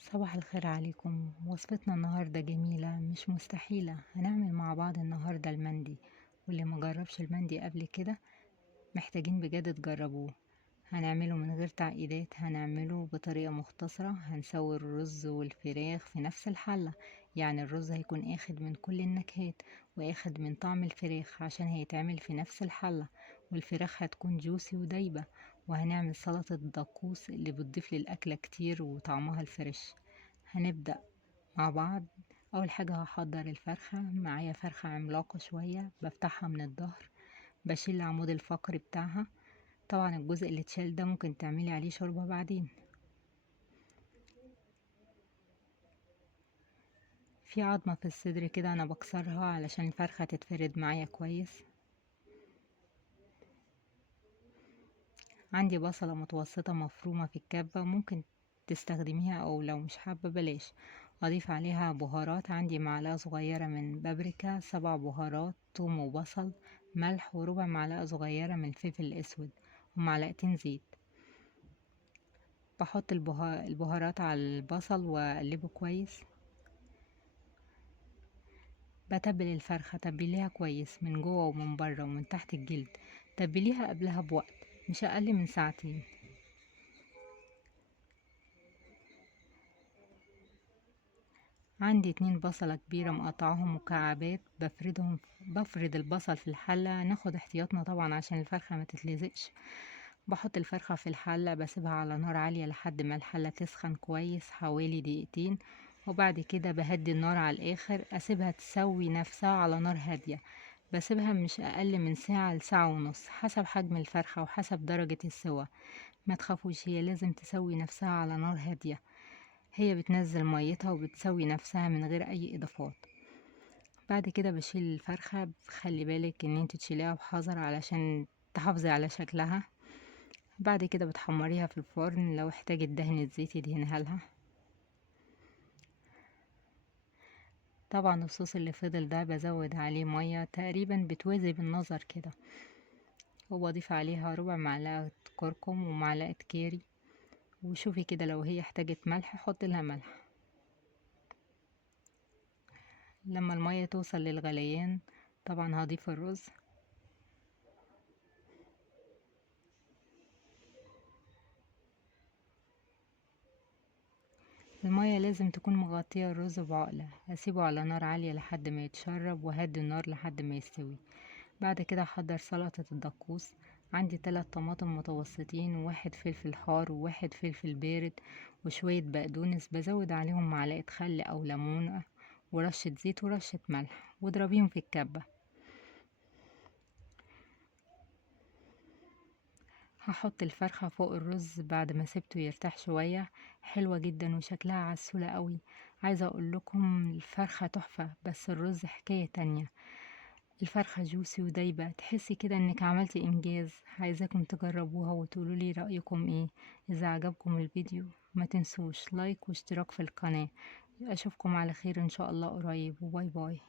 صباح الخير عليكم. وصفتنا النهاردة جميلة مش مستحيلة. هنعمل مع بعض النهاردة المندي، واللي مجربش المندي قبل كده محتاجين بجد تجربوه. هنعمله من غير تعقيدات، هنعمله بطريقة مختصرة. هنسوي الرز والفراخ في نفس الحلة، يعني الرز هيكون اخد من كل النكهات واخد من طعم الفراخ عشان هيتعمل في نفس الحلة، والفراخ هتكون جوسي ودايبة. وهنعمل سلطة الدقوس اللي بتضيف للأكلة كتير وطعمها الفريش. هنبدأ مع بعض. أول حاجة هحضر الفرخة. معايا فرخة عملاقة شوية، بفتحها من الظهر، بشيل العمود الفقري بتاعها. طبعا الجزء اللي اتشال ده ممكن تعملي عليه شوربة بعدين. في عظمة في الصدر كده انا بكسرها علشان الفرخة تتفرد معايا كويس. عندي بصلة متوسطة مفرومة في الكبة، ممكن تستخدميها او لو مش حابة بلاش. اضيف عليها بهارات. عندي معلقة صغيرة من بابريكا، 7 بهارات، توم وبصل، ملح، وربع معلقة صغيرة من الفلفل الاسود، ومعلقتين زيت. بحط البهارات على البصل واقلبه كويس. بتبل الفرخة، تبليها كويس من جوه ومن بره ومن تحت الجلد. تبليها قبلها بوقت، مش اقل من ساعتين. عندي 2 بصلة كبيرة مقطعهم مكعبات، بفرد البصل في الحلة. ناخد احتياطنا طبعا عشان الفرخة ما تتلزقش. بحط الفرخة في الحلة، بسيبها على نار عالية لحد ما الحلة تسخن كويس حوالي دقيقتين. وبعد كده بهدي النار على الاخر، اسيبها تسوي نفسها على نار هادية. بسيبها مش اقل من ساعة لساعة ونص، حسب حجم الفرخة وحسب درجة السوا. ما تخافوش، هي لازم تسوي نفسها على نار هادية. هي بتنزل ميتها وبتسوي نفسها من غير اي اضافات. بعد كده بشيل الفرخة. خلي بالك ان انت تشيليها بحذر علشان تحافظي على شكلها. بعد كده بتحمريها في الفرن، لو احتاجت دهنة زيت يدهنها لها. طبعا الصوص اللي فضل ده بزود عليه مية تقريبا بتوازي بالنظر كده، وبضيف عليها ربع معلقة كركم ومعلقة كاري. وشوفي كده لو هي احتاجت ملح حط لها ملح. لما المية توصل للغليان طبعا هضيف الرز. المية لازم تكون مغطية الرز بعقلة. هسيبه على نار عالية لحد ما يتشرب، وهدي النار لحد ما يستوي. بعد كده احضر سلطة الدقوس. عندي 3 طماطم متوسطين، وواحد فلفل حار، وواحد فلفل بارد، وشوية بقدونس. بزود عليهم معلقة خل او ليمونة، ورشة زيت ورشة ملح، واضربيهم في الكبة. هحط الفرخة فوق الرز بعد ما سبته يرتاح شوية. حلوة جدا وشكلها عسولة قوي. عايزة اقول لكم الفرخة تحفة، بس الرز حكاية تانية. الفرخة جوسي ودايبة، تحسي كده انك عملتي انجاز. عايزاكم تجربوها وتقولولي رأيكم ايه. اذا عجبكم الفيديو ما تنسوش لايك واشتراك في القناة. اشوفكم على خير ان شاء الله قريب، وباي باي.